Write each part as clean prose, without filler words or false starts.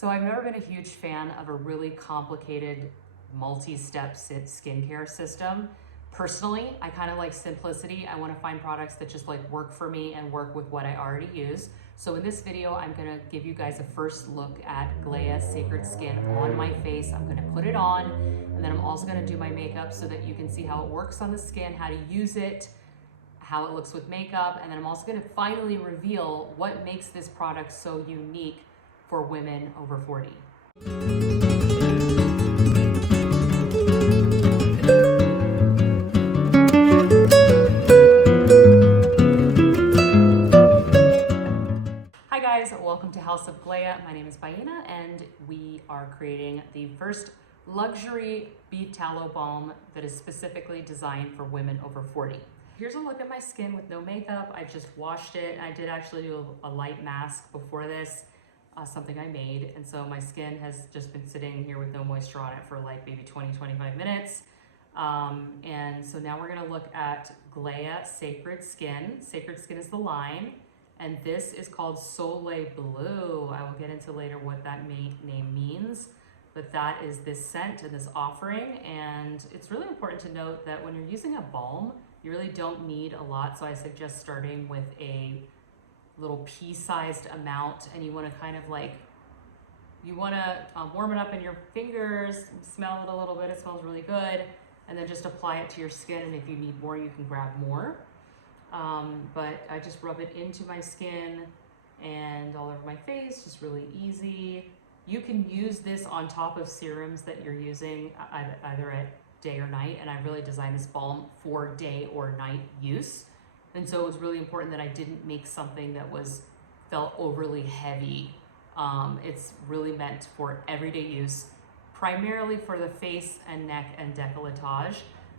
So I've never been a huge fan of a really complicated multi-step skincare system. Personally, I kind of like simplicity. I want to find products that just like work for me and work with what I already use. So in this video, I'm going to give you guys a first look at Gléa Sacred Skin on my face. I'm going to put it on, and then I'm also going to do my makeup so that you can see how it works on the skin, how to use it, how it looks with makeup, and then I'm also going to finally reveal what makes this product so unique for women over 40. Hi guys, welcome to House of Gléa. My name is Baina, and we are creating the first luxury beet tallow balm that is specifically designed for women over 40. Here's a look at my skin with no makeup. I just washed it. I did actually do a light mask before this, something I made. And so my skin has just been sitting here with no moisture on it for like maybe 20-25 minutes. And so now we're gonna look at Gléa Sacred Skin. Sacred Skin is the line, and this is called Soleil Blue. I will get into later what that name means, but that is this scent and this offering. And it's really important to note that when you're using a balm, you really don't need a lot. So I suggest starting with a little pea-sized amount, and you want to kind of like, you want to warm it up in your fingers, smell it a little bit. It smells really good. And then just apply it to your skin. And if you need more, you can grab more. But I just rub it into my skin and all over my face, just really easy. You can use this on top of serums that you're using either at day or night, and I really designed this balm for day or night use. And so it was really important that I didn't make something that felt overly heavy. It's really meant for everyday use, primarily for the face and neck and décolletage.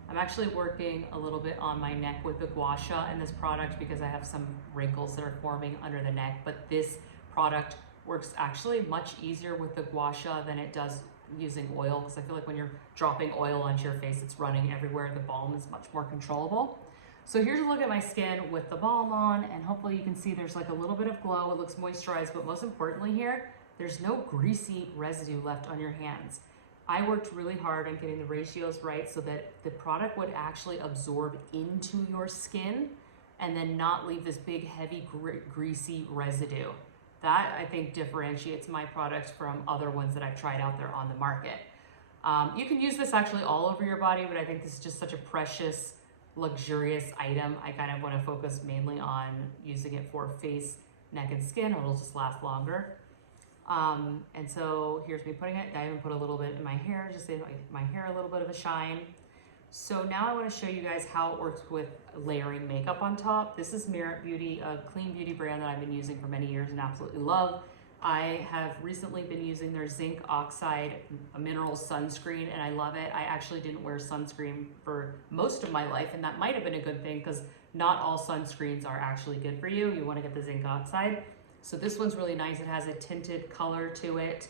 I'm actually working a little bit on my neck with the gua sha in this product because I have some wrinkles that are forming under the neck, but this product works actually much easier with the gua sha than it does using oil, because I feel like when you're dropping oil onto your face, it's running everywhere. The balm is much more controllable. So here's a look at my skin with the balm on, and hopefully you can see there's like a little bit of glow. It looks moisturized, but most importantly here, there's no greasy residue left on your hands. I worked really hard on getting the ratios right so that the product would actually absorb into your skin and then not leave this big, heavy, greasy residue. That, I think, differentiates my product from other ones that I've tried out there on the market. You can use this actually all over your body, but I think this is just such a precious, luxurious item. I kind of want to focus mainly on using it for face, neck, and skin. It'll just last longer. And so here's me putting it. I even put a little bit in my hair, just to give my hair a little bit of a shine. So now I want to show you guys how it works with layering makeup on top. This is Merit Beauty, a clean beauty brand that I've been using for many years and absolutely love. I have recently been using their zinc oxide mineral sunscreen, and I love it. I actually didn't wear sunscreen for most of my life, and that might have been a good thing because not all sunscreens are actually good for you. You want to get the zinc oxide. So this one's really nice. It has a tinted color to it,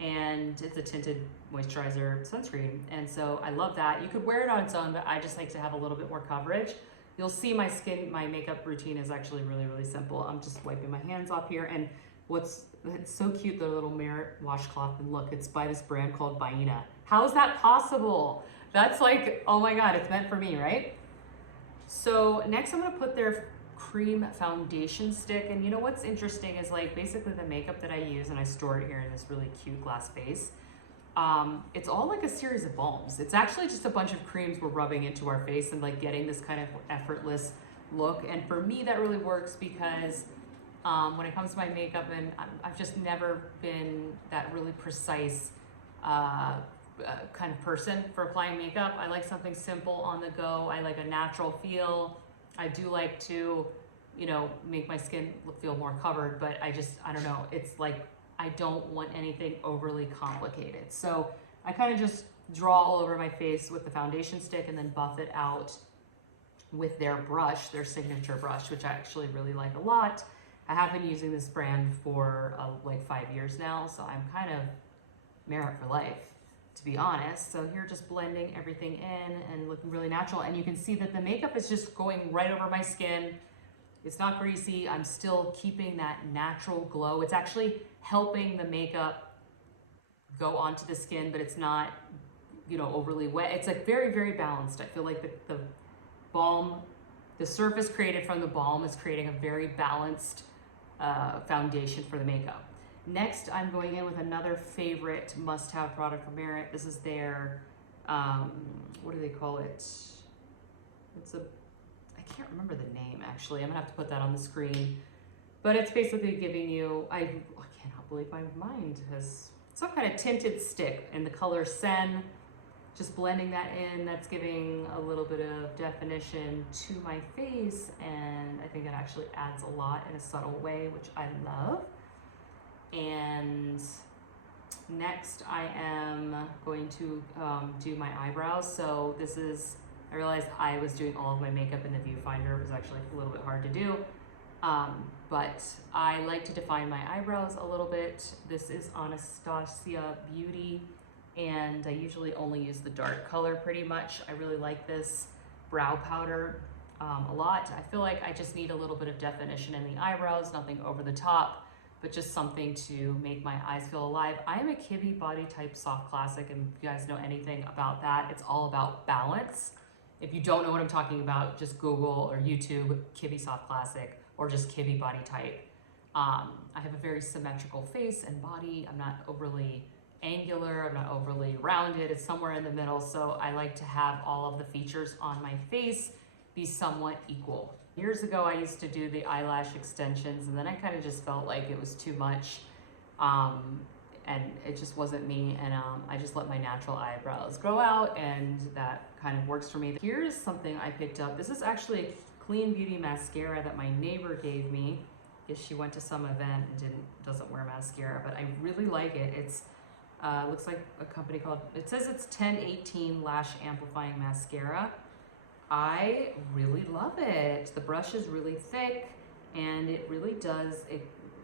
and it's a tinted moisturizer sunscreen. And so I love that. You could wear it on its own, but I just like to have a little bit more coverage. You'll see my makeup routine is actually really, really simple. I'm just wiping my hands off here. And it's so cute, the little Merit washcloth, and look, it's by this brand called Baina. How is that possible? That's like, oh my God, it's meant for me, right? So next I'm gonna put their cream foundation stick. And you know what's interesting is like basically the makeup that I use, and I store it here in this really cute glass vase. It's all like a series of balms. It's actually just a bunch of creams we're rubbing into our face and like getting this kind of effortless look. And for me, that really works because when it comes to my makeup, and I've just never been that really precise kind of person for applying makeup. I like something simple on the go. I like a natural feel. I do like to, you know, make my skin feel more covered, but I don't know. It's like, I don't want anything overly complicated. So I kind of just draw all over my face with the foundation stick and then buff it out with their brush, their signature brush, which I actually really like a lot. I have been using this brand for like 5 years now, so I'm kind of Merit for life, to be honest. So here, just blending everything in and looking really natural. And you can see that the makeup is just going right over my skin. It's not greasy. I'm still keeping that natural glow. It's actually helping the makeup go onto the skin, but it's not, you know, overly wet. It's like very, very balanced. I feel like the balm, the surface created from the balm is creating a very balanced foundation for the makeup. Next, I'm going in with another favorite must-have product from Merit. This is their, what do they call it? I can't remember the name actually. I'm gonna have to put that on the screen. But it's basically giving you, I cannot believe my mind has some kind of tinted stick in the color Sen. Just blending that in, that's giving a little bit of definition to my face, and I think it actually adds a lot in a subtle way, which I love. And next I am going to do my eyebrows. So this is, I realized I was doing all of my makeup in the viewfinder. It was actually a little bit hard to do. But I like to define my eyebrows a little bit. This is Anastasia Beauty, and I usually only use the dark color pretty much. I really like this brow powder a lot. I feel like I just need a little bit of definition in the eyebrows, nothing over the top, but just something to make my eyes feel alive. I am a Kibbe body type soft classic, and if you guys know anything about that, it's all about balance. If you don't know what I'm talking about, just Google or YouTube Kibbe soft classic, or just Kibbe body type. I have a very symmetrical face and body. I'm not overly angular, I'm not overly rounded, it's somewhere in the middle. So I like to have all of the features on my face be somewhat equal. Years ago, I used to do the eyelash extensions, and then I kind of just felt like it was too much. And it just wasn't me, and I just let my natural eyebrows grow out, and that kind of works for me. Here's something I picked up. This is actually a Clean Beauty mascara that my neighbor gave me. I guess she went to some event and doesn't wear mascara, but I really like it. It's looks like a company called, it says it's 1018 Lash Amplifying Mascara. I really love it. The brush is really thick, and it really does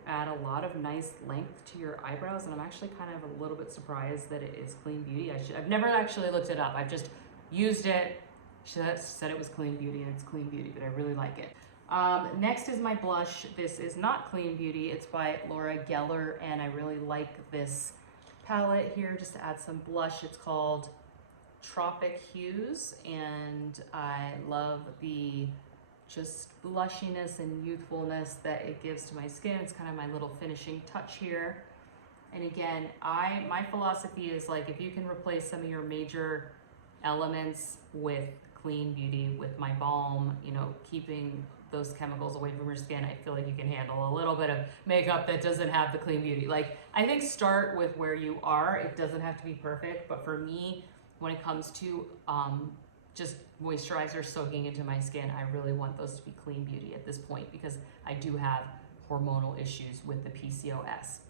add a lot of nice length to your eyebrows, and I'm actually kind of a little bit surprised that it is Clean Beauty. I've never actually looked it up. I've just used it. She said it was Clean Beauty, and it's Clean Beauty, but I really like it. Next is my blush. This is not Clean Beauty. It's by Laura Geller, and I really like this palette here just to add some blush. It's called Tropic Hues, and I love the just blushiness and youthfulness that it gives to my skin. It's kind of my little finishing touch here. And again, my philosophy is like, if you can replace some of your major elements with Clean Beauty, with my balm, you know, keeping those chemicals away from your skin, I feel like you can handle a little bit of makeup that doesn't have the Clean Beauty. Like, I think start with where you are. It doesn't have to be perfect, but for me, when it comes to just moisturizer soaking into my skin, I really want those to be Clean Beauty at this point, because I do have hormonal issues with the PCOS.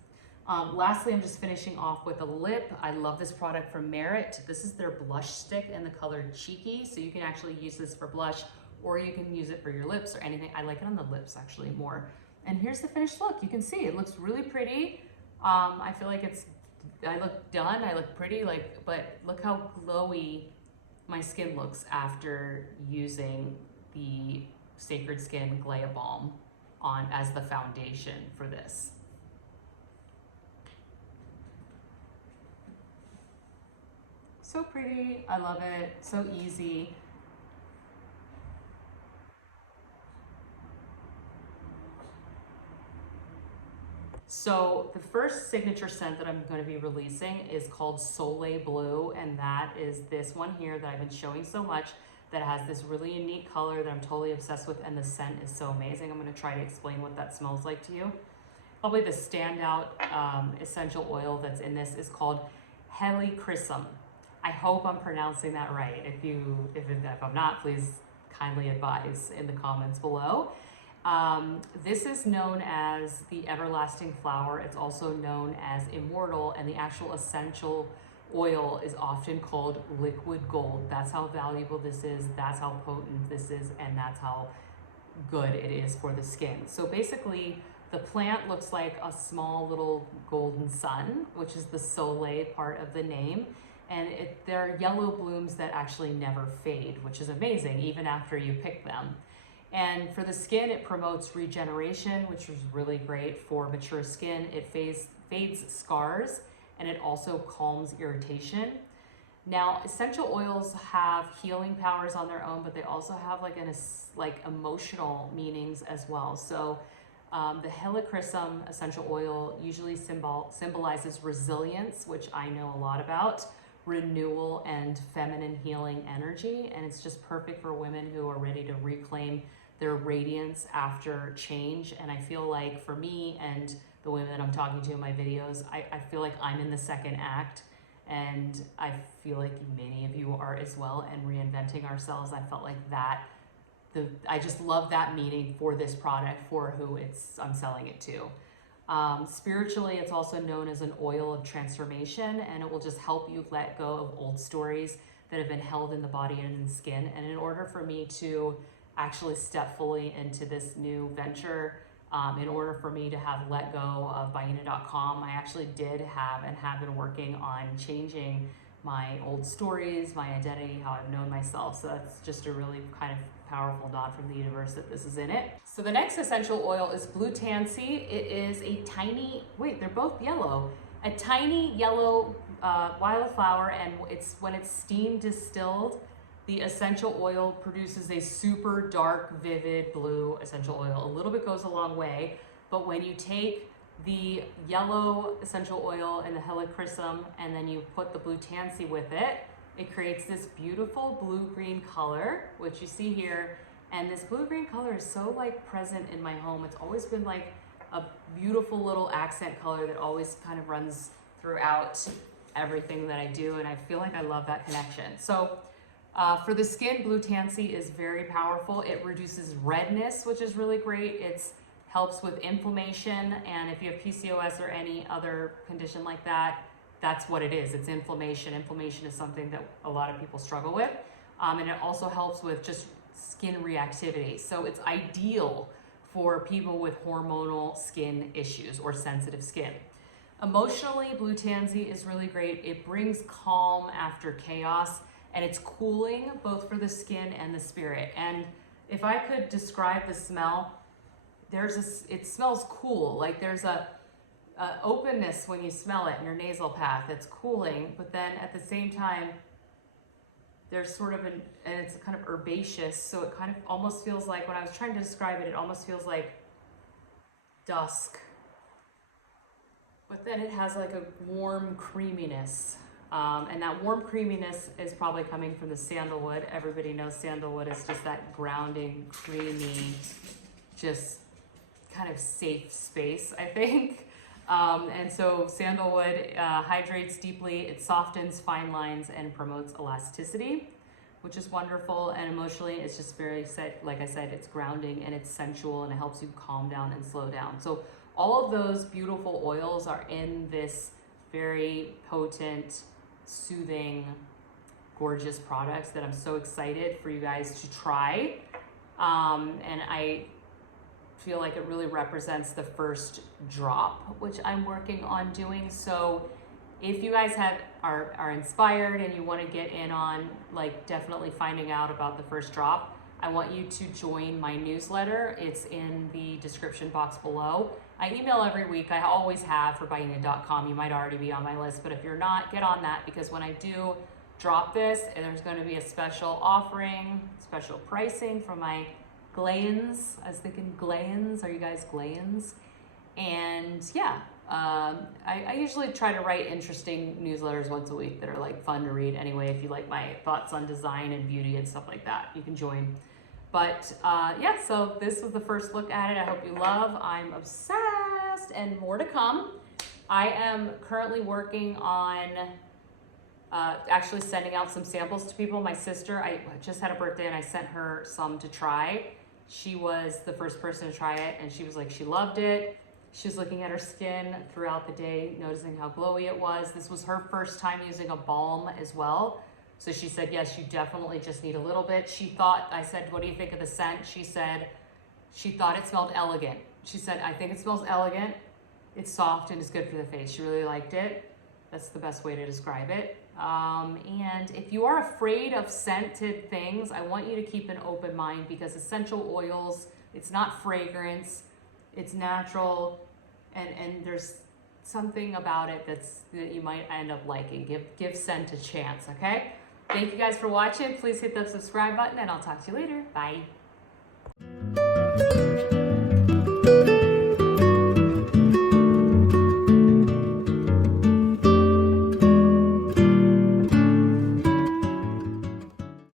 Lastly, I'm just finishing off with a lip. I love this product from Merit. This is their blush stick in the color Cheeky. So you can actually use this for blush, or you can use it for your lips or anything. I like it on the lips actually more. And here's the finished look. You can see it looks really pretty. I feel like I look done, I look pretty, but look how glowy my skin looks after using the Sacred Skin Gléa Balm on as the foundation for this. So pretty, I love it, so easy. So the first signature scent that I'm going to be releasing is called Soleil Blue, and that is this one here that I've been showing so much, that has this really unique color that I'm totally obsessed with, and the scent is so amazing. I'm going to try to explain what that smells like to you. Probably the standout essential oil that's in this is called Helichrysum. I hope I'm pronouncing that right. If I'm not, please kindly advise in the comments below. This is known as the everlasting flower. It's also known as immortal, and the actual essential oil is often called liquid gold. That's how valuable this is, that's how potent this is, and that's how good it is for the skin. So basically, the plant looks like a small little golden sun, which is the soleil part of the name. And there are yellow blooms that actually never fade, which is amazing, even after you pick them. And for the skin, it promotes regeneration, which is really great for mature skin. It fades scars, and it also calms irritation. Now, essential oils have healing powers on their own, but they also have like emotional meanings as well. So the helichrysum essential oil usually symbolizes resilience, which I know a lot about, renewal and feminine healing energy. And it's just perfect for women who are ready to reclaim their radiance after change. And I feel like for me and the women that I'm talking to in my videos, I feel like I'm in the second act. And I feel like many of you are as well, and reinventing ourselves. I felt like that, I just love that meaning for this product, for who I'm selling it to. Spiritually, it's also known as an oil of transformation, and it will just help you let go of old stories that have been held in the body and in the skin. And in order for me to actually step fully into this new venture, in order for me to have let go of Baina.com, I actually did have and have been working on changing my old stories, my identity, how I've known myself. So that's just a really kind of powerful nod from the universe that this is in it. So the next essential oil is Blue Tansy. It is a tiny, wait, they're both yellow, a tiny yellow wildflower, and when it's steam distilled, the essential oil produces a super dark, vivid blue essential oil. A little bit goes a long way, but when you take the yellow essential oil and the helichrysum, and then you put the Blue Tansy with it, it creates this beautiful blue-green color, which you see here. And this blue-green color is so like present in my home. It's always been like a beautiful little accent color that always kind of runs throughout everything that I do, and I feel like I love that connection. So for the skin, Blue Tansy is very powerful. It reduces redness, which is really great. It helps with inflammation, and if you have PCOS or any other condition like that, that's what it is. It's inflammation. Inflammation is something that a lot of people struggle with, and it also helps with just skin reactivity. So it's ideal for people with hormonal skin issues or sensitive skin. Emotionally, Blue Tansy is really great. It brings calm after chaos, and it's cooling both for the skin and the spirit. And if I could describe the smell, it smells cool. Like there's a openness when you smell it in your nasal path. It's cooling, but then at the same time, there's sort of and it's kind of herbaceous. So it kind of almost feels like, when I was trying to describe it, it almost feels like dusk. But then it has like a warm creaminess. And that warm creaminess is probably coming from the sandalwood. Everybody knows sandalwood is just that grounding, creamy, just kind of safe space, I think. And so sandalwood hydrates deeply, it softens fine lines and promotes elasticity, which is wonderful. And emotionally, it's just very, like I said, it's grounding and it's sensual, and it helps you calm down and slow down. So all of those beautiful oils are in this very potent, soothing, gorgeous products that I'm so excited for you guys to try. And I feel like it really represents the first drop, which I'm working on doing. So if you guys are inspired and you want to get in on like definitely finding out about the first drop, I want you to join my newsletter. It's in the description box below. I email every week. I always have for Baina.com. You might already be on my list, but if you're not, get on that, because when I do drop this, there's going to be a special offering, special pricing for my Gléans. I was thinking Gléans. Are you guys Gléans? And yeah, I usually try to write interesting newsletters once a week that are like fun to read. Anyway, if you like my thoughts on design and beauty and stuff like that, you can join. But yeah, so this was the first look at it. I hope you love. I'm obsessed, and more to come. I am currently working on actually sending out some samples to people. My sister, I just had a birthday and I sent her some to try. She was the first person to try it, and she was like, she loved it. She was looking at her skin throughout the day, noticing how glowy it was. This was her first time using a balm as well. So she said, yes, you definitely just need a little bit. She thought, I said, what do you think of the scent? She said, she thought it smelled elegant. She said, I think it smells elegant. It's soft and it's good for the face. She really liked it. That's the best way to describe it. And if you are afraid of scented things, I want you to keep an open mind, because essential oils, it's not fragrance, it's natural, and there's something about it that you might end up liking. Give scent a chance, okay? Thank you guys for watching. Please hit the subscribe button and I'll talk to you later. Bye.